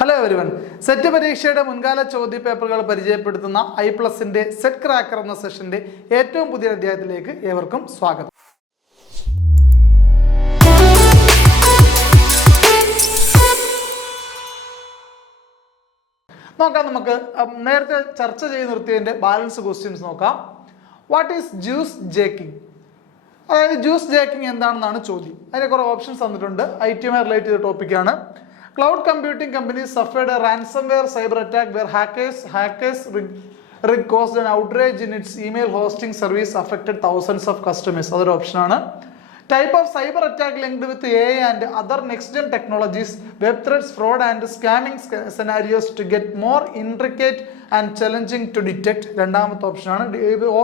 Hello everyone, set പരീക്ഷയുടെ മുൻകാല ചോദ്യപേപ്പറുകൾ പരിചയപ്പെടുത്തുന്ന ഐ+ന്റെ സെറ്റ് ക്രാക്കർ എന്ന സെഷന്റെ ഏറ്റവും പുതിയ അധ്യായത്തിലേക്ക് ഏവർക്കും സ്വാഗതം. നോക്കാം, നമുക്ക് നേരത്തെ ചർച്ച ചെയ്ത് നിർത്തിയതിന്റെ ബാലൻസ് ക്വസ്റ്റ്യൻസ് നോക്കാം. What is juice jacking? അതായത് ജ്യൂസ് ജേക്കിംഗ് എന്താണെന്നാണ് ചോദ്യം. അതിന് കുറേ ഓപ്ഷൻസ് തന്നിട്ടുണ്ട്. ഐ.ടി.യുമായി റിലേറ്റ് ചെയ്ത ടോപ്പിക്കാണ്. Cloud computing companies suffered a ransomware cyber attack where hackers rig caused an outrage in its email hosting service, affected thousands of customers. Other option ആണ്. Type of cyber attack linked with AI and other next-gen technologies, web threats, fraud and scamming scenarios to get more intricate and challenging to detect. രണ്ടാമത്തെ option ആണ്.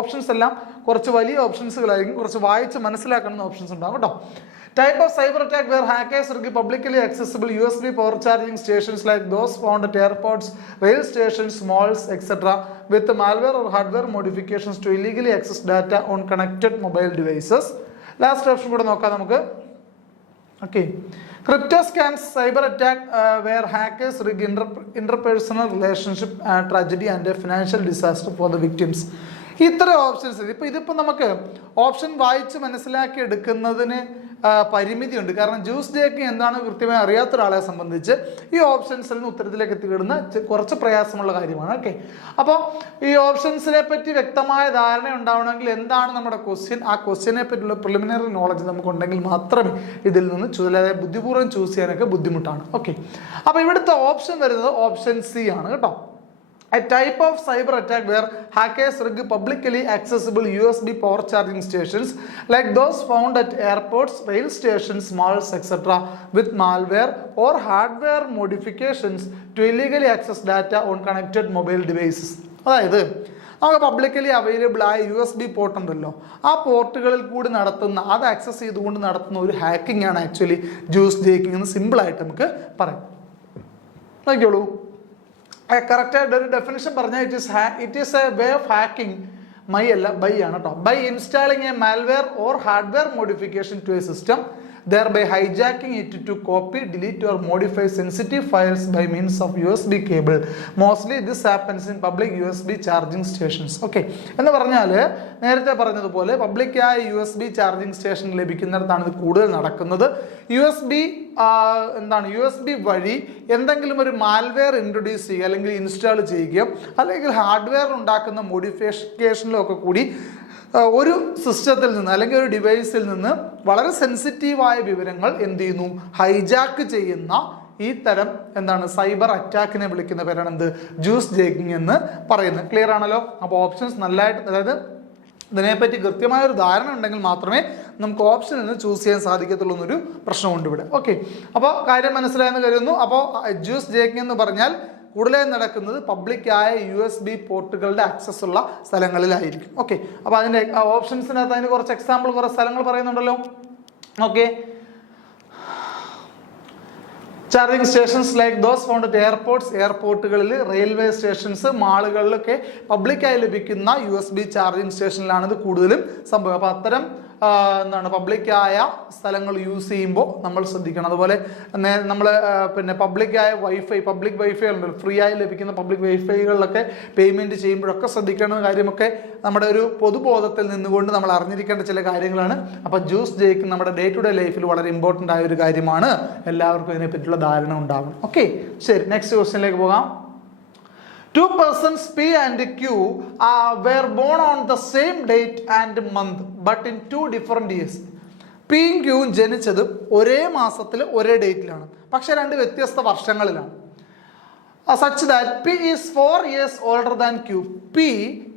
Options എല്ലാം കുറച്ച് വലിയ ഓപ്ഷൻസുകളായിരിക്കും, കുറച്ച് വായിച്ച് മനസ്സിലാക്കുന്ന options ഉണ്ടാകും കേട്ടോ. Type of cyber attack where hackers rig publicly accessible USB power charging stations like those found at airports, rail stations, malls, etc. with malware or hardware modifications to illegally access data on connected mobile devices. Last option കൂടെ നോക്കാം നമുക്ക്. Okay. Crypto scams, cyber attack where hackers rig interpersonal relationship tragedy and a financial disaster for the victims. ഇത്ര options. ഇതിപ്പോൾ നമുക്ക് option വായിച്ച് മനസ്സിലാക്കി എടുക്കുന്നതിന് പരിമിതിയുണ്ട്. കാരണം ജ്യൂസ് ജേക്കിംഗ് എന്താണ് കൃത്യമായി അറിയാത്ത ഒരാളെ സംബന്ധിച്ച് ഈ ഓപ്ഷൻസിൽ നിന്ന് ഉത്തരത്തിലേക്ക് എത്തിക്കിടുന്ന കുറച്ച് പ്രയാസമുള്ള കാര്യമാണ്. ഓക്കെ, അപ്പോൾ ഈ ഓപ്ഷൻസിനെ പറ്റി വ്യക്തമായ ധാരണ ഉണ്ടാവണമെങ്കിൽ എന്താണ് നമ്മുടെ ക്വസ്റ്റ്യൻ, ആ ക്വസ്റ്റ്യനെ പറ്റിയുള്ള പ്രിലിമിനറി നോളജ് നമുക്കുണ്ടെങ്കിൽ മാത്രമേ ഇതിൽ നിന്ന് അതായത് ബുദ്ധിപൂർവ്വം ചൂസ് ചെയ്യാനൊക്കെ ബുദ്ധിമുട്ടാണ്. ഓക്കെ, അപ്പോൾ ഇവിടുത്തെ ഓപ്ഷൻ വരുന്നത് ഓപ്ഷൻ സി ആണ് കേട്ടോ. A type of cyber attack where hackers rig publicly accessible USB power charging stations like those found at airports, rail stations, malls, etc. with malware or hardware modifications to illegally access data on connected mobile devices. അതായത് നമുക്ക് publicly available ആയ USB port ഉണ്ടല്ലോ, ആ പോർട്ടുകളിൽ കൂടി നടത്തുന്ന, അത് access ചെയ്തുകൊണ്ട് നടത്തുന്ന ഒരു ഹാക്കിംഗ് ആണ് ആക്ച്വലി ജ്യൂസ് ജേക്കിംഗ് എന്ന് സിമ്പിളായിട്ട് നമുക്ക് പറയാം. നോക്കിയോളൂ, കറക്റ്റായിട്ട് ഒരു ഡെഫിനിഷൻ പറഞ്ഞാൽ it is a way of hacking, by ആണ് കേട്ടോ, by installing a malware or hardware modification to a system, thereby hijacking it to copy, delete or modify sensitive files by means of USB cable. Mostly this happens in public USB charging stations. Okay, എന്ന് പറഞ്ഞാൽ നേരത്തെ പറഞ്ഞതുപോലെ പബ്ലിക്കായ USB charging station ലഭിക്കുന്നിടത്താണ് ഇത് കൂടുതൽ നടക്കുന്നത്. USB വഴി എന്തെങ്കിലും ഒരു മാൽവെയർ ഇൻട്രൊഡ്യൂസ് ചെയ്യുക, അല്ലെങ്കിൽ ഇൻസ്റ്റാൾ ചെയ്യുകയോ, അല്ലെങ്കിൽ ഹാർഡ്വെയർ ഉണ്ടാക്കുന്ന മോഡിഫിക്കേഷനിലോ ഒക്കെ കൂടി ഒരു സിസ്റ്റത്തിൽ നിന്ന് അല്ലെങ്കിൽ ഒരു ഡിവൈസിൽ നിന്ന് വളരെ സെൻസിറ്റീവായ വിവരങ്ങൾ എന്ത് ചെയ്യുന്നു, ഹൈജാക്ക് ചെയ്യുന്ന ഈ തരം സൈബർ അറ്റാക്കിനെ വിളിക്കുന്ന പേരാണ് ജ്യൂസ് ജേക്കിംഗ് എന്ന് പറയുന്നത്. ക്ലിയർ ആണല്ലോ? അപ്പോൾ ഓപ്ഷൻസ് നല്ലതായിട്ട്, അതായത് ഇതിനെപ്പറ്റി കൃത്യമായ ഒരു ധാരണ ഉണ്ടെങ്കിൽ മാത്രമേ നമുക്ക് ഓപ്ഷനിൽ നിന്ന് ചൂസ് ചെയ്യാൻ സാധിക്കത്തുള്ളൂ എന്നൊരു പ്രശ്നമുണ്ട് ഇവിടെ. ഓക്കെ, അപ്പോൾ കാര്യം മനസ്സിലായെന്ന് കരുതുന്നു. അപ്പോൾ ജ്യൂസ് ജേക്കിംഗ് എന്ന് പറഞ്ഞാൽ കൂടുതലായി നടക്കുന്നത് പബ്ലിക്കായ USB പോർട്ടുകളുടെ ആക്സസ് ഉള്ള സ്ഥലങ്ങളിലായിരിക്കും. ഓക്കെ, അപ്പോൾ അതിൻ്റെ ഓപ്ഷൻസിനകത്ത് അതിന് കുറച്ച് എക്സാമ്പിൾ, കുറച്ച് സ്ഥലങ്ങൾ പറയുന്നുണ്ടല്ലോ. Okay, charging stations like those found at airports, എയർപോർട്ടുകളിൽ, റെയിൽവേ സ്റ്റേഷൻസ്, മാളുകളിലൊക്കെ പബ്ലിക്കായി ലഭിക്കുന്ന USB ചാർജിങ് സ്റ്റേഷനിലാണ് ഇത് കൂടുതലും സംഭവം. അപ്പോൾ അത്തരം പബ്ലിക്കായ സ്ഥലങ്ങൾ യൂസ് ചെയ്യുമ്പോൾ നമ്മൾ ശ്രദ്ധിക്കണം. അതുപോലെ നമ്മൾ പബ്ലിക് വൈഫൈ ഉണ്ടല്ലോ, ഫ്രീ ആയി ലഭിക്കുന്ന പബ്ലിക് വൈഫൈകളിലൊക്കെ പേയ്മെൻറ്റ് ചെയ്യുമ്പോഴൊക്കെ ശ്രദ്ധിക്കേണ്ട കാര്യമൊക്കെ നമ്മുടെ ഒരു പൊതുബോധത്തിൽ നിന്നുകൊണ്ട് നമ്മൾ അറിഞ്ഞിരിക്കേണ്ട ചില കാര്യങ്ങളാണ്. അപ്പോൾ ജ്യൂസ് ജേക്കിംഗ് നമ്മുടെ ഡേ ടു ഡേ ലൈഫിൽ വളരെ ഇമ്പോർട്ടൻ്റ് ആയ ഒരു കാര്യമാണ്. എല്ലാവർക്കും ഇതിനെപ്പറ്റിയുള്ള ധാരണ ഉണ്ടാകും. ഓക്കെ, ശരി, നെക്സ്റ്റ് ക്വസ്റ്റ്യനിലേക്ക് പോകാം. Two persons P and Q were born on the same date and month but in two different years. പിയും ക്യൂവും ജനിച്ചത് ഒരേ മാസത്തിൽ ഒരേ ഡേറ്റിലാണ്, പക്ഷെ രണ്ട് വ്യത്യസ്ത വർഷങ്ങളിലാണ്. such that P is 4 years older than Q. P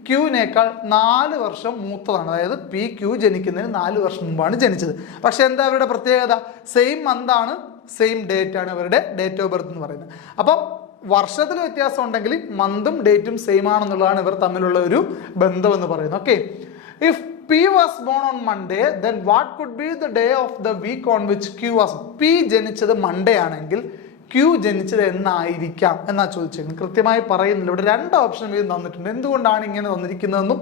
ക്യൂവിനേക്കാൾ 4 വർഷം മൂത്തതാണ്. അതായത് പി ക്യൂ ജനിക്കുന്നതിന് 4 വർഷം മുമ്പാണ് ജനിച്ചത്. പക്ഷെ എന്താ അവരുടെ പ്രത്യേകത? സെയിം മന്ത് ആണ്, സെയിം ഡേറ്റ് ആണ് അവരുടെ ഡേറ്റ് ഓഫ് ബർത്ത് എന്ന് പറയുന്നത്. അപ്പോൾ വർഷത്തിൽ വ്യത്യാസം ഉണ്ടെങ്കിൽ മന്തും ഡേറ്റും സെയിം ആണെന്നുള്ളതാണ് ഇവർ തമ്മിലുള്ള ഒരു ബന്ധം എന്ന് പറയുന്നത്. Okay, if P was born on Monday, then what could be the day of the week on which Q was? P ജനിച്ചത് മൺഡേ ആണെങ്കിൽ Q ജനിച്ചത് എന്നായിരിക്കാം എന്നാ ചോദിച്ചേക്കുന്നത്. കൃത്യമായി പറയുന്നില്ല. ഇവിടെ രണ്ട് ഓപ്ഷൻ വീതം തന്നിട്ടുണ്ട്. എന്തുകൊണ്ടാണ് ഇങ്ങനെ തന്നിരിക്കുന്നതെന്നും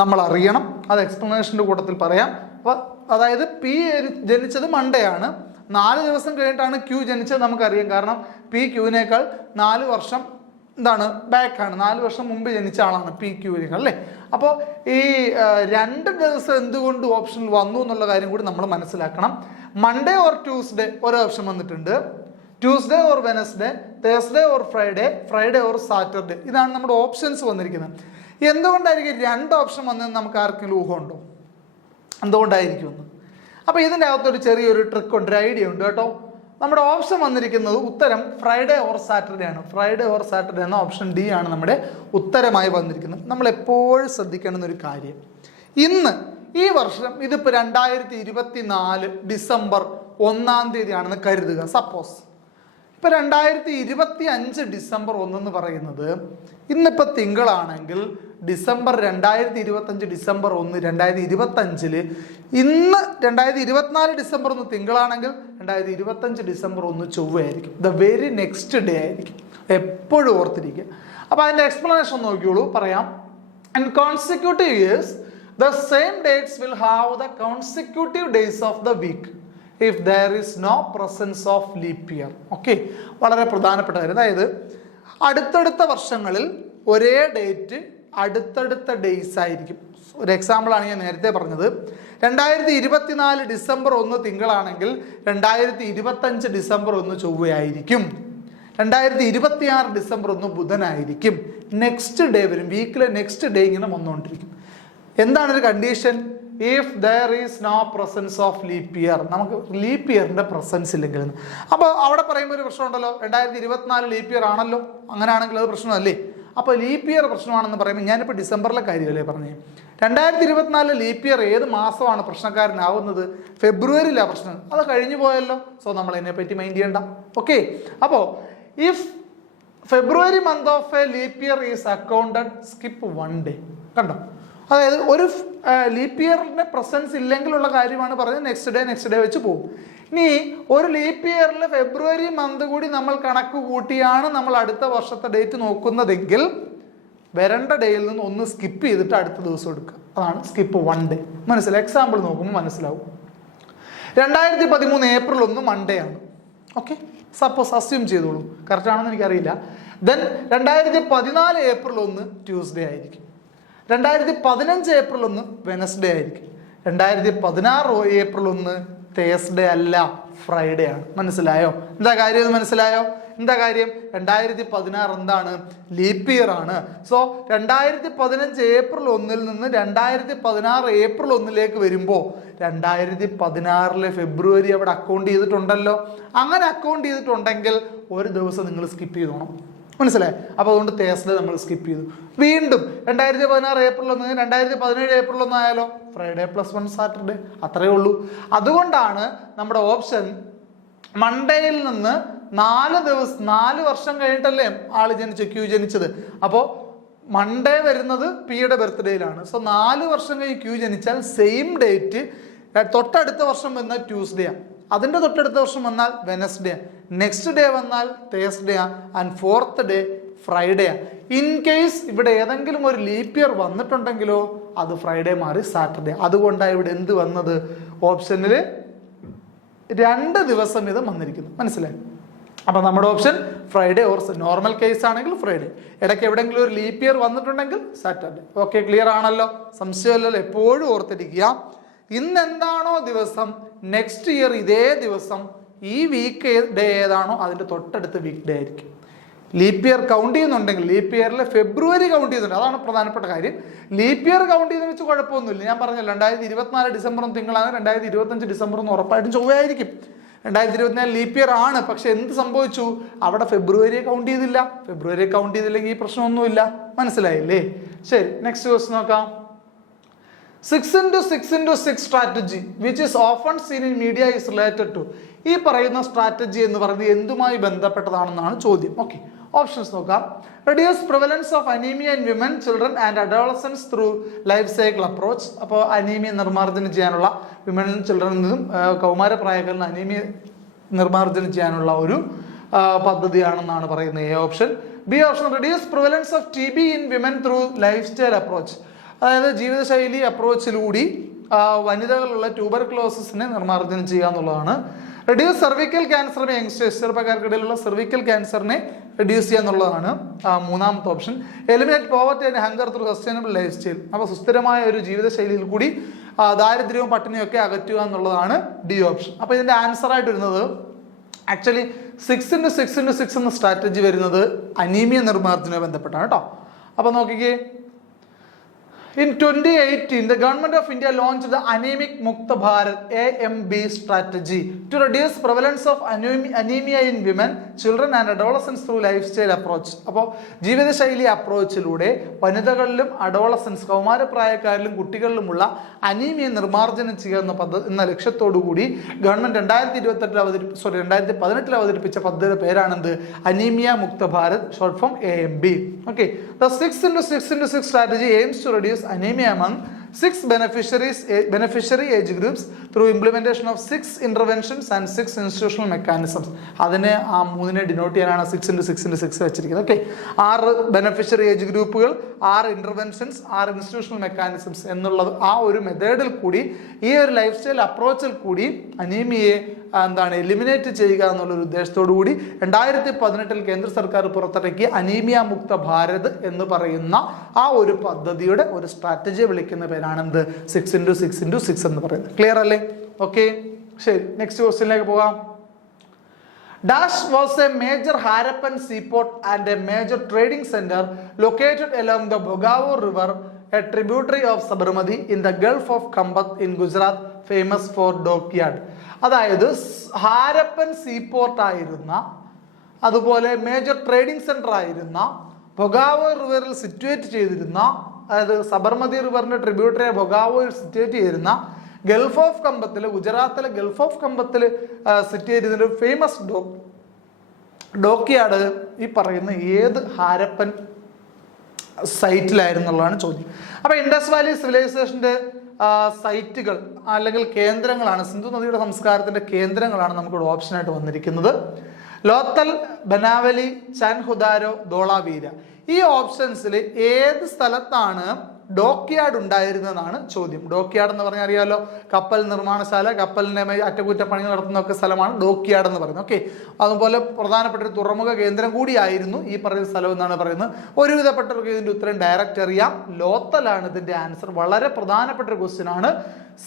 നമ്മൾ അറിയണം. അത് എക്സ്പ്ലനേഷൻ്റെ കൂട്ടത്തിൽ പറയാം. അപ്പോൾ അതായത് P ജനിച്ചത് മൺഡേ ആണ്, 4 ദിവസം കഴിഞ്ഞിട്ടാണ് ക്യൂ ജനിച്ചത് നമുക്കറിയാം. കാരണം പി ക്യൂവിനേക്കാൾ 4 വർഷം എന്താണ് ബാക്കാണ്, 4 വർഷം മുമ്പ് ജനിച്ച ആളാണ് പി ക്യൂവിനേക്കാൾ അല്ലേ. അപ്പോൾ ഈ 2 ദിവസം എന്തുകൊണ്ട് ഓപ്ഷനിൽ വന്നു എന്നുള്ള കാര്യം കൂടി നമ്മൾ മനസ്സിലാക്കണം. മൺഡേ ഓർ ട്യൂസ്ഡേ ഒരു ഓപ്ഷൻ വന്നിട്ടുണ്ട്, Tuesday or Wednesday, Thursday or Friday, Friday or Saturday. ഇതാണ് നമ്മുടെ ഓപ്ഷൻസ് വന്നിരിക്കുന്നത്. എന്തുകൊണ്ടായിരിക്കും 2 ഓപ്ഷൻ വന്നതെന്ന് നമുക്ക് ആർക്കെങ്കിലും ഊഹമുണ്ടോ എന്തുകൊണ്ടായിരിക്കുമെന്ന്? അപ്പോൾ ഇതിൻ്റെ അകത്തൊരു ചെറിയൊരു ട്രിക്ക് ഉണ്ട്, ഒരു ഐഡിയ ഉണ്ട് കേട്ടോ. നമ്മുടെ ഓപ്ഷൻ വന്നിരിക്കുന്നത് ഉത്തരം ഫ്രൈഡേ ഓർ സാറ്റർഡേ ആണ്. ഫ്രൈഡേ ഓർ സാറ്റർഡേ എന്ന ഓപ്ഷൻ ഡി ആണ് നമ്മുടെ ഉത്തരമായി വന്നിരിക്കുന്നത്. നമ്മൾ എപ്പോഴും ശ്രദ്ധിക്കേണ്ടുന്ന ഒരു കാര്യം, ഇന്ന് ഈ വർഷം ഇതിപ്പോൾ 2024 ഡിസംബർ 1-ാം തീയതിയാണെന്ന് കരുതുക. സപ്പോസ് ഇപ്പോൾ 2025 ഡിസംബർ 1 എന്ന് പറയുന്നത് ഇന്നിപ്പോൾ തിങ്കളാണെങ്കിൽ ഡിസംബർ 2025 ഡിസംബർ 1 2025 ഇന്ന് 2024 ഡിസംബർ 1 തിങ്കളാണെങ്കിൽ 2025 ഡിസംബർ 1 ചൊവ്വയായിരിക്കും. ദ വെരി നെക്സ്റ്റ് ഡേ ആയിരിക്കും. എപ്പോഴും ഓർത്തിരിക്കുക. അപ്പോൾ അതിൻ്റെ എക്സ്പ്ലനേഷൻ നോക്കിയോളൂ, പറയാം. In consecutive years the same dates will have the consecutive days of the week if there is no presence of leap year. Okay, വളരെ പ്രധാനപ്പെട്ട കാര്യം. അതായത് അടുത്തടുത്ത വർഷങ്ങളിൽ ഒരേ ഡേറ്റ് അടുത്തടുത്ത ഡേയ്സ് ആയിരിക്കും. ഒരു എക്സാമ്പിളാണ് ഞാൻ നേരത്തെ പറഞ്ഞത്. 2024 ഡിസംബർ 1 തിങ്കളാണെങ്കിൽ 2025 ഡിസംബർ 1 ചൊവ്വയായിരിക്കും. 2026 ഡിസംബർ 1 ബുധനായിരിക്കും. നെക്സ്റ്റ് ഡേ വരും, വീക്കിലെ നെക്സ്റ്റ് ഡേ ഇങ്ങനെ വന്നുകൊണ്ടിരിക്കും. എന്താണൊരു condition? If there is no presence of leap year, നമുക്ക് ലീപ്പ് ഇയറിന്റെ പ്രസൻസ് ഇല്ലെങ്കിൽ. അപ്പോൾ അവിടെ പറയുമ്പോൾ ഒരു പ്രശ്നമുണ്ടല്ലോ, 2024 ലീപ്പ് ഇയർ ആണല്ലോ, അങ്ങനെയാണെങ്കിൽ അത് പ്രശ്നമല്ലേ. അപ്പോൾ ലീപ്പ് ഇയർ പ്രശ്നമാണെന്ന് പറയുമ്പോൾ ഞാനിപ്പോൾ ഡിസംബറിലെ കാര്യമല്ലേ പറഞ്ഞേ. 2024 ലീപ്പ് ഇയർ ഏത് മാസമാണ് പ്രശ്നക്കാരനാവുന്നത്? ഫെബ്രുവരിയിലാണ് പ്രശ്നം. അത് കഴിഞ്ഞു പോയല്ലോ. സോ നമ്മൾ അതിനെപ്പറ്റി മൈൻഡ് ചെയ്യണ്ട. ഓക്കെ, അപ്പോൾ if February month of A leap year is accounted, skip 1 day. കണ്ടോ, അതായത് ഒരു ലീപ്പ് ഇയറിന്റെ പ്രസൻസ് ഇല്ലെങ്കിലുള്ള കാര്യമാണ് പറഞ്ഞത്. നെക്സ്റ്റ് ഡേ വെച്ച് പോകും. ഇനി ഒരു ലീപ്പ് ഇയറിൽ ഫെബ്രുവരി മന്ത് കൂടി നമ്മൾ കണക്ക് കൂട്ടിയാണ് നമ്മൾ അടുത്ത വർഷത്തെ ഡേറ്റ് നോക്കുന്നതെങ്കിൽ വരേണ്ട ഡേയിൽ നിന്ന് ഒന്ന് സ്കിപ്പ് ചെയ്തിട്ട് അടുത്ത ദിവസം എടുക്കുക. അതാണ് സ്കിപ്പ് 1 ഡേ. മനസ്സിലായി? എക്സാമ്പിൾ നോക്കുമ്പോൾ മനസ്സിലാവും. 2013 ഏപ്രിൽ 1 മൺഡേ ആണ്. ഓക്കെ, സപ്പോസ് അസ്യൂം ചെയ്തോളൂ, കറക്റ്റ് ആണെന്ന് എനിക്കറിയില്ല. ദെൻ 2014 ഏപ്രിൽ 1 ട്യൂസ്ഡേ ആയിരിക്കും. 2015 ഏപ്രിൽ 1 വെനസ്ഡേ ആയിരിക്കും. 2016 ഏപ്രിൽ 1 തേഴ്സ്ഡേ അല്ല, ഫ്രൈഡേ ആണ്. മനസ്സിലായോ? എന്താ കാര്യം? മനസ്സിലായോ എന്താ കാര്യം? 2016 എന്താണ്? ലീപ്പ് ഇയർ ആണ്. സോ 2015 ഏപ്രിൽ 1 നിന്ന് 2016 ഏപ്രിൽ 1 വരുമ്പോൾ 2016 ഫെബ്രുവരി അവിടെ അക്കൗണ്ട് ചെയ്തിട്ടുണ്ടല്ലോ. അങ്ങനെ അക്കൗണ്ട് ചെയ്തിട്ടുണ്ടെങ്കിൽ ഒരു ദിവസം നിങ്ങൾ സ്കിപ്പ് ചെയ്തോണം. മനസ്സിലായി? അപ്പോൾ അതുകൊണ്ട് തേഴ്സ്ഡേ നമ്മൾ സ്കിപ്പ് ചെയ്തു. വീണ്ടും 2016 ഏപ്രിൽ 1 2017 ഏപ്രിൽ 1 ആയാലോ, ഫ്രൈഡേ +1 സാറ്റർഡേ, അത്രയേ ഉള്ളൂ. അതുകൊണ്ടാണ് നമ്മുടെ ഓപ്ഷൻ മൺഡേയിൽ നിന്ന് 4 വർഷം കഴിഞ്ഞിട്ടല്ലേ ആള് ക്യൂ ജനിച്ചത്. അപ്പോൾ മൺഡേ വരുന്നത് പിയുടെ ബർത്ത്ഡേയിലാണ്. സോ 4 വർഷം കഴിഞ്ഞ് ക്യൂ ജനിച്ചാൽ സെയിം ഡേറ്റ് തൊട്ടടുത്ത വർഷം വന്നാൽ ട്യൂസ്ഡേ ആണ്, അതിൻ്റെ തൊട്ടടുത്ത വർഷം വന്നാൽ വെനസ്ഡേ, നെക്സ്റ്റ് ഡേ വന്നാൽ Thursday and 4th day Friday. In case ഇവിടെ ഏതെങ്കിലും ഒരു ലീപ്പ് ഇയർ വന്നിട്ടുണ്ടെങ്കിലോ അത് ഫ്രൈഡേ മാറി സാറ്റർഡേ. അതുകൊണ്ടാണ് ഇവിടെ എന്ത് വന്നത്? ഓപ്ഷനിൽ 2 ദിവസം ഇത് വന്നിരിക്കുന്നു. മനസ്സിലായി? അപ്പൊ നമ്മുടെ option Friday or normal case ആണെങ്കിൽ ഫ്രൈഡേ, ഇടയ്ക്ക് എവിടെയെങ്കിലും ഒരു ലീപ്പ് ഇയർ വന്നിട്ടുണ്ടെങ്കിൽ സാറ്റർഡേ. ഓക്കെ, ക്ലിയർ ആണല്ലോ? സംശയമില്ലല്ലോ? എപ്പോഴും ഓർത്തിരിക്കുക, ഇന്ന് എന്താണോ ദിവസം നെക്സ്റ്റ് ഇയർ ഇതേ ദിവസം ഈ വീക്ക് ഡേ ഏതാണോ അതിൻ്റെ തൊട്ടടുത്ത വീക്ക് ഡേ ആയിരിക്കും. ലീപ്പ് ഇയർ കൗണ്ട് ചെയ്യുന്നുണ്ടെങ്കിൽ ലീപ്പ് ഇയറിൽ ഫെബ്രുവരി കൗണ്ട് ചെയ്യുന്നുണ്ട്, അതാണ് പ്രധാനപ്പെട്ട കാര്യം. ലീപ്പ് ഇയർ കൗണ്ട് ചെയ്യുന്ന വെച്ച് കുഴപ്പമൊന്നുമില്ല. ഞാൻ പറഞ്ഞല്ലോ 2024 ഡിസംബർ 1 തിങ്കളാണ്, 2025 ഡിസംബർ 1 ഉറപ്പായിട്ടും ചൊവ്വയായിരിക്കും. 2024 ലീപ്പ് ഇയർ ആണ്. പക്ഷെ എന്ത് സംഭവിച്ചു? അവിടെ ഫെബ്രുവരിയെ കൗണ്ട് ചെയ്തില്ല. ഫെബ്രുവരിയെ കൗണ്ട് ചെയ്തില്ലെങ്കിൽ ഈ പ്രശ്നമൊന്നുമില്ല. മനസ്സിലായില്ലേ? ശരി, നെക്സ്റ്റ് ക്വസ്റ്റ്യൻ നോക്കാം. 6x6 strategy which is often seen in media is related to. ഈ പറയുന്ന സ്ട്രാറ്റജി എന്ന് പറയുന്നത് എന്തുമായി ബന്ധപ്പെട്ടതാണെന്നാണ് ചോദ്യം. ഓക്കെ, ഓപ്ഷൻസ് നോക്കാം. Reduce prevalence of anemia in women, children and adolescence through life cycle approach. അപ്പോൾ അനീമിയ നിർമ്മാർജ്ജനം ചെയ്യാനുള്ള വിമനിൽ ചിൽഡ്രനിൽ നിന്നും കൗമാരപ്രായക്കാരിൽ അനീമിയ നിർമ്മാർജ്ജനം ചെയ്യാനുള്ള ഒരു പദ്ധതിയാണെന്നാണ് പറയുന്നത് A option. B option reduce prevalence of TB in women through lifestyle approach. അതായത് ജീവിതശൈലി അപ്രോച്ചിലൂടെ വനിതകളുള്ള ട്യൂബർക്ലോസിസിനെ നിർമ്മാർജ്ജനം ചെയ്യുക എന്നുള്ളതാണ്. റെഡ്യൂസ് സെർവിക്കൽ ക്യാൻസർ യങ്സ്റ്റേഴ്സ്, ചെറുപ്പക്കാർക്കിടയിലുള്ള സെർവിക്കൽ ക്യാൻസറിനെ റെഡ്യൂസ് ചെയ്യുക എന്നുള്ളതാണ് മൂന്നാമത്തെ option. Eliminate poverty and hunger through sustainable lifestyle, അപ്പോൾ സുസ്ഥിരമായ ഒരു ജീവിതശൈലിയിൽ കൂടി ദാരിദ്ര്യവും പട്ടിണിയും ഒക്കെ അകറ്റുക എന്നുള്ളതാണ് ഡി ഓപ്ഷൻ. അപ്പോൾ ഇതിൻ്റെ ആൻസർ ആയിട്ട് വരുന്നത് ആക്ച്വലി 6x6x6 എന്ന സ്ട്രാറ്റജി വരുന്നത് അനീമിയ നിർമ്മാർജ്ജനവുമായി ബന്ധപ്പെട്ടാണ് കേട്ടോ. അപ്പോൾ നോക്കിക്കേ, in 2018, the government of India launched the Anemic Mukta Bharat AMB strategy to reduce prevalence of anemia in women, children and adolescents through lifestyle approach. അപ്പോൾ ജീവിതശൈലി അപ്രോച്ചിലൂടെ വനിതകളിലും അഡോളസൻസ് കൗമാരപ്രായക്കാരിലും കുട്ടികളിലുമുള്ള അനീമിയ നിർമ്മാർജ്ജനം ചെയ്യുക എന്ന ലക്ഷ്യത്തോടു കൂടി ഗവൺമെന്റ് 2018 അവതരിപ്പിച്ച പദ്ധതിയുടെ പേരാണെന്ത്? അനീമിയ മുക്ത Bharat, short form AMB. Okay, the 6x6x6 strategy aims to reduce anemia among 6 beneficiary age groups through implementation of 6 interventions and 6 institutional mechanisms. അതിനെ ആ മൂന്നിനെ ഡിനോട്ട് ചെയ്യാനാണ് 6x6x6 വെച്ചിരിക്കുന്നത്. ഓക്കെ, 6 ബെനഫിഷ്യറി ഏജ് ഗ്രൂപ്പുകൾ, 6 ഇന്റർവെൻഷൻസ്, 6 ഇൻസ്റ്റിറ്റ്യൂഷണൽ മെക്കാനിസംസ് എന്നുള്ളത് ആ ഒരു മെത്തേഡിൽ കൂടി, ഈ ഒരു ലൈഫ് സ്റ്റൈൽ അപ്രോച്ചിൽ കൂടി അനീമിയയെ എലിമിനേറ്റ് ചെയ്യുക എന്നുള്ളൊരു ഉദ്ദേശത്തോടു കൂടി 2018 കേന്ദ്ര സർക്കാർ പുറത്തിറക്കിയ അനീമിയ മുക്ത ഭാരത് എന്ന് പറയുന്ന ആ ഒരു പദ്ധതിയുടെ ഒരു സ്ട്രാറ്റജി വിളിക്കുന്ന പേരാണെന്ത്? 6x6x6 എന്ന് പറയുന്നത്. ക്ലിയർ അല്ലേ? ഓക്കെ, ശരി, നെക്സ്റ്റ് ക്വസ്റ്റ്യനിലേക്ക് പോകാം. Dash was a major Harappan seaport and a major trading centre located along the Bhogavo river, a tributary of Sabarmati in the Gulf of Khambhat in Gujarat, famous for dockyard. അതായത് ഹാരപ്പൻ സീപോർട്ട് ആയിരുന്ന, അതുപോലെ മേജർ ട്രേഡിംഗ് സെന്റർ ആയിരുന്ന, ഭൊഗാവോ റിവറിൽ situate ചെയ്തിരുന്ന, അതായത് Sabarmati റിവറിന്റെ tributary ഭൊഗാവോയിൽ situate ചെയ്തിരുന്ന, Gulf of കമ്പത്തിൽ, ഗുജറാത്തിലെ Gulf of കമ്പത്തിൽ situate ചെയ്തിരുന്ന ഒരു ഫേമസ് ഡോക്യാർഡ് ഈ പറയുന്ന ഏത് ഹാരപ്പൻ സൈറ്റിലായിരുന്നുള്ളതാണ് ചോദ്യം. അപ്പൊ ഇൻഡസ് വാലി സിവിലൈസേഷന്റെ സൈറ്റുകൾ അല്ലെങ്കിൽ കേന്ദ്രങ്ങളാണ്, സിന്ധു നദിയുടെ സംസ്കാരത്തിന്റെ കേന്ദ്രങ്ങളാണ് നമുക്കിവിടെ ഓപ്ഷനായിട്ട് വന്നിരിക്കുന്നത്. ലോത്തൽ, ബനാവലി, ചൻഹുദാരോ, ധോളാവീര. ഈ ഓപ്ഷൻസിൽ ഏത് സ്ഥലത്താണ് ഡോക്യാർഡ് ഉണ്ടായിരുന്നതാണ് ചോദ്യം. ഡോക്യാർഡ് എന്ന് പറഞ്ഞാൽ അറിയാലോ, കപ്പൽ നിർമ്മാണശാല, കപ്പലിന്റെ അറ്റകുറ്റപ്പണി നടത്തുന്ന ഒക്കെ സ്ഥലമാണ് ഡോക്യാർഡ് എന്ന് പറയുന്നത്. ഓക്കെ, അതുപോലെ പ്രധാനപ്പെട്ട ഒരു തുറമുഖ കേന്ദ്രം കൂടിയായിരുന്നു ഈ പറയുന്ന സ്ഥലം എന്നാണ് പറയുന്നത്. ഒരുവിധപ്പെട്ടവർക്ക് ഇതിന്റെ ഉത്തരം ഡയറക്റ്റ് അറിയാം, ലോത്തലാണ് ഇതിന്റെ ആൻസർ. വളരെ പ്രധാനപ്പെട്ട ഒരു ക്വസ്റ്റ്യൻ ആണ്,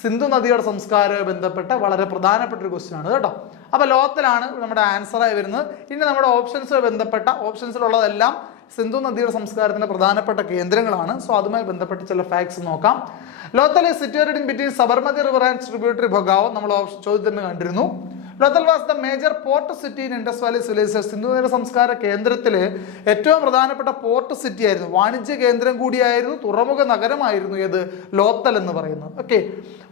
സിന്ധു നദിയുടെ സംസ്കാരവുമായി ബന്ധപ്പെട്ട വളരെ പ്രധാനപ്പെട്ട ഒരു ക്വസ്റ്റ്യൻ ആണ് കേട്ടോ. അപ്പൊ ലോത്തലാണ് നമ്മുടെ ആൻസറായി വരുന്നത്. ഇനി നമ്മുടെ ഓപ്ഷൻസുമായി ബന്ധപ്പെട്ട ഓപ്ഷൻസിലുള്ളതെല്ലാം സിന്ധു നദിയുടെ സംസ്കാരത്തിന്റെ പ്രധാനപ്പെട്ട കേന്ദ്രങ്ങളാണ്. സോ അതുമായി ബന്ധപ്പെട്ട് ചില ഫാക്ട്സ് നോക്കാം. Lothal is situated in between Sabarmati river and tributary Bhogavo. നമ്മൾ ചോദ്യത്തിന് കണ്ടിരുന്നു. Lothal was the major port city in Indus valley civilization. Sindhu നദിയുടെ സംസ്കാര കേന്ദ്രത്തിൽ ഏറ്റവും പ്രധാനപ്പെട്ട പോർട്ട് സിറ്റി ആയിരുന്നു, വാണിജ്യ കേന്ദ്രം കൂടിയായിരുന്നു, തുറമുഖ നഗരമായിരുന്നു ഏത്? ലോത്തൽ എന്ന് പറയുന്നത്. Okay,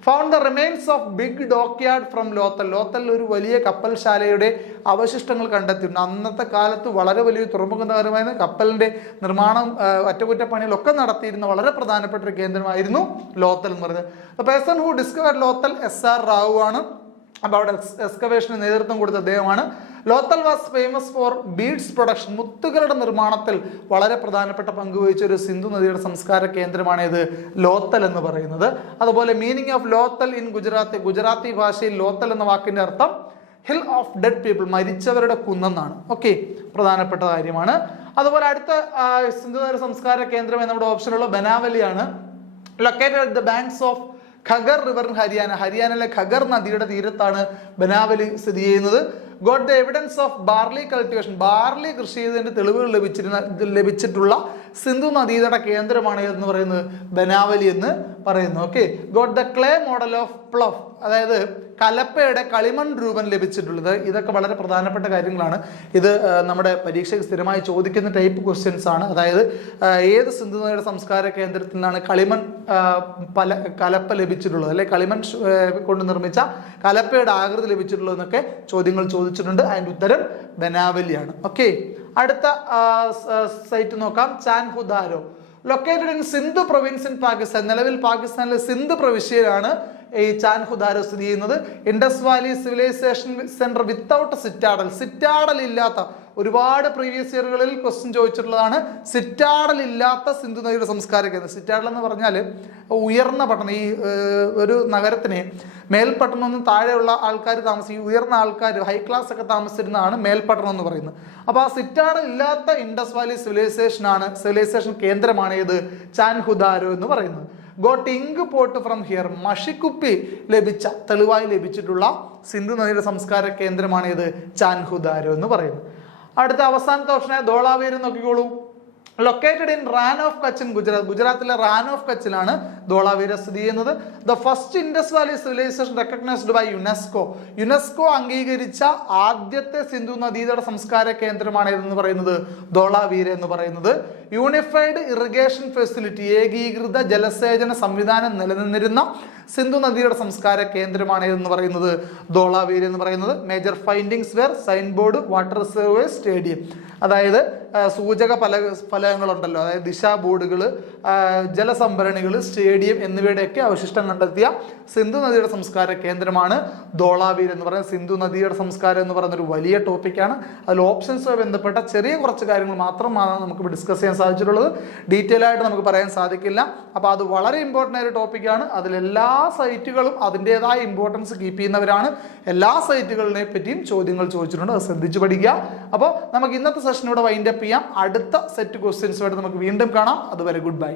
found the remains of big dockyard from Lothal. Lothal ഒരു വലിയ കപ്പൽശാലയുടെ അവശിഷ്ടങ്ങൾ കണ്ടെത്തിയിട്ടുണ്ട്. അന്നത്തെ കാലത്ത് വളരെ വലിയ തുറമുഖ നഗരമായിരുന്നു, കപ്പലിന്റെ നിർമ്മാണം, അറ്റകുറ്റപ്പണികളൊക്കെ നടത്തിയിരുന്ന വളരെ പ്രധാനപ്പെട്ട ഒരു കേന്ദ്രമായിരുന്നു ലോത്തൽ എന്ന് പറയുന്നത്. The person who discovered Lothal SR Rao ആണ്. അപ്പോൾ അവിടെ എക്സ്കവേഷന് നേതൃത്വം കൊടുത്ത അദ്ദേഹമാണ്. Lothal was famous for beads production. മുത്തുകളുടെ നിർമ്മാണത്തിൽ വളരെ പ്രധാനപ്പെട്ട പങ്ക് വഹിച്ച ഒരു സിന്ധു നദിയുടെ സംസ്കാര കേന്ദ്രമാണ് ഇത് ലോത്തൽ എന്ന് പറയുന്നത്. അതുപോലെ meaning of Lothal in Gujarati, Gujarati ഭാഷയിൽ ലോത്തൽ എന്ന വാക്കിന്റെ അർത്ഥം ഹിൽ ഓഫ് ഡെഡ് പീപ്പിൾ, മരിച്ചവരുടെ കുന്നെന്നാണ്. ഓക്കെ, പ്രധാനപ്പെട്ട കാര്യമാണ്. അതുപോലെ അടുത്ത സിന്ധു നദിയുടെ സംസ്കാര കേന്ദ്രം നമ്മുടെ ഓപ്ഷനുള്ള ബനാവലിയാണ്. Located at the banks of Ghaggar river in Haryana. ഹരിയാനയിലെ ഖഗർ നദിയുടെ തീരത്താണ് ബനാവലി സ്ഥിതി ചെയ്യുന്നത്. Got the evidence of barley cultivation. Barley കൃഷി ചെയ്തതിന്റെ തെളിവുകൾ ലഭിച്ചിട്ടുള്ള സിന്ധു നദീതട കേന്ദ്രമാണ് എന്ന് പറയുന്നത് ബനാവലി എന്ന് പറയുന്നു. Okay, got the clay model of plough, അതായത് കലപ്പയുടെ കളിമൺ രൂപം ലഭിച്ചിട്ടുള്ളത്. ഇതൊക്കെ വളരെ പ്രധാനപ്പെട്ട കാര്യങ്ങളാണ്. ഇത് നമ്മുടെ പരീക്ഷയ്ക്ക് സ്ഥിരമായി ചോദിക്കുന്ന ടൈപ്പ് ക്വസ്റ്റ്യൻസ് ആണ്. അതായത് ഏത് സിന്ധു നദിയുടെ സംസ്കാര കേന്ദ്രത്തിൽ നിന്നാണ് കളിമൺ കലപ്പ ലഭിച്ചിട്ടുള്ളത്, അല്ലെ കളിമൺ കൊണ്ട് നിർമ്മിച്ച കലപ്പയുടെ ആകൃതി ലഭിച്ചിട്ടുള്ളതെന്നൊക്കെ ചോദ്യങ്ങൾ ചോദിച്ചിട്ടുണ്ട്. അതിൻ്റെ ഉത്തരം ബനാവലിയാണ്. ഓക്കെ, അടുത്ത സൈറ്റ് നോക്കാം. Chanhudaro, located in Sindhu province in Pakistan. നിലവിൽ പാകിസ്ഥാനിലെ സിന്ധു പ്രവിശ്യയിലാണ് ഈ ചാൻഹുദാരോ സ്ഥിതി ചെയ്യുന്നത്. Indus valley civilisation centre without citadel. Citadel ഇല്ലാത്ത ഒരുപാട് പ്രീവിയസ് ഇയറുകളിൽ ക്വസ്റ്റ്യൻ ചോദിച്ചിട്ടുള്ളതാണ്. സിറ്റാഡൽ ഇല്ലാത്ത സിന്ധു നദിയുടെ സംസ്കാര കേന്ദ്രം. സിറ്റാഡൽ എന്ന് പറഞ്ഞാൽ ഉയർന്ന പട്ടണം. ഈ ഒരു നഗരത്തിന് മേൽപ്പട്ടണം ഒന്നും താഴെയുള്ള ആൾക്കാർ താമസിക്കും, ഉയർന്ന ആൾക്കാർ ഹൈ ക്ലാസ് ഒക്കെ താമസിച്ചിരുന്നതാണ് മേൽപ്പട്ടണം എന്ന് പറയുന്നത്. അപ്പോൾ ആ സിറ്റാഡൽ ഇല്ലാത്ത ഇൻഡസ് വാലി സിവിലൈസേഷൻ കേന്ദ്രമാണ് ഇത് ചാൻഹുദാരോ എന്ന് പറയുന്നത്. Got ink pot from here, മഷിക്കുപ്പി തെളിവായി ലഭിച്ചിട്ടുള്ള സിന്ധു നദിയുടെ സംസ്കാര കേന്ദ്രമാണ് ഇത് ചാൻഹുദാരോ എന്ന് പറയുന്നത്. അടുത്ത അവസാനത്തെ ഓപ്ഷനായ ധോളാവീര് നോക്കിക്കോളൂ. Located in Rann of Kutch in Gujarat. ഗുജറാത്തിലെ റാൻ ഓഫ് കച്ചിലാണ് ധോളാവീര സ്ഥിതി ചെയ്യുന്നത്. The first Indus valley civilisation recognised by UNESCO അംഗീകരിച്ച ആദ്യത്തെ സിന്ധു നദീതട സംസ്കാര കേന്ദ്രമാണ് ഇതെന്ന് പറയുന്നത് ധോളാവീര എന്ന് പറയുന്നത്. യൂണിഫൈഡ് ഇറിഗേഷൻ ഫെസിലിറ്റി, ഏകീകൃത ജലസേചന സംവിധാനം നിലനിന്നിരുന്ന സിന്ധു നദിയുടെ സംസ്കാര കേന്ദ്രമാണ് ഇതെന്ന് പറയുന്നത് ധോളാവീര എന്ന് പറയുന്നത്. Major findings were sign board, water reservoirs, stadium. അതായത് സൂചക ഫലകങ്ങളുണ്ടല്ലോ, അതായത് ദിശാ ബോർഡുകൾ, ജലസംഭരണികൾ, സ്റ്റേഡിയം എന്നിവയുടെയൊക്കെ അവശിഷ്ടം കണ്ടെത്തിയ സിന്ധു നദിയുടെ സംസ്കാര കേന്ദ്രമാണ് ധോളാവീര എന്ന് പറയുന്നത്. സിന്ധു നദിയുടെ സംസ്കാരം എന്ന് പറയുന്നൊരു വലിയ ടോപ്പിക്കാണ്. അതിൽ ഓപ്ഷൻസുമായി ബന്ധപ്പെട്ട ചെറിയ കുറച്ച് കാര്യങ്ങൾ മാത്രമാണ് നമുക്ക് ഡിസ്കസ് ചെയ്യാൻ സാധിച്ചിട്ടുള്ളത്. ഡീറ്റെയിൽ ആയിട്ട് നമുക്ക് പറയാൻ സാധിക്കില്ല. അപ്പോൾ അത് വളരെ ഇമ്പോർട്ടൻ്റ് ആയ ഒരു ടോപ്പിക്കാണ്. അതിലെല്ലാ സൈറ്റുകളും അതിൻ്റെതായ ഇമ്പോർട്ടൻസ് കീപ്പ് ചെയ്യുന്നവരാണ്. എല്ലാ സൈറ്റുകളിനെ പറ്റിയും ചോദ്യങ്ങൾ ചോദിച്ചിട്ടുണ്ട്, അത് ശ്രദ്ധിച്ച് പഠിക്കുക. അപ്പോൾ നമുക്ക് ഇന്നത്തെ സെഷൻ ഇവിടെ വൈൻഡ് അപ്പ് ചെയ്യാം. അടുത്ത സെറ്റ് ക്വസ്റ്റ്യൻസുമായിട്ട് നമുക്ക് വീണ്ടും കാണാം. അതുവരെ ഗുഡ് ബൈ.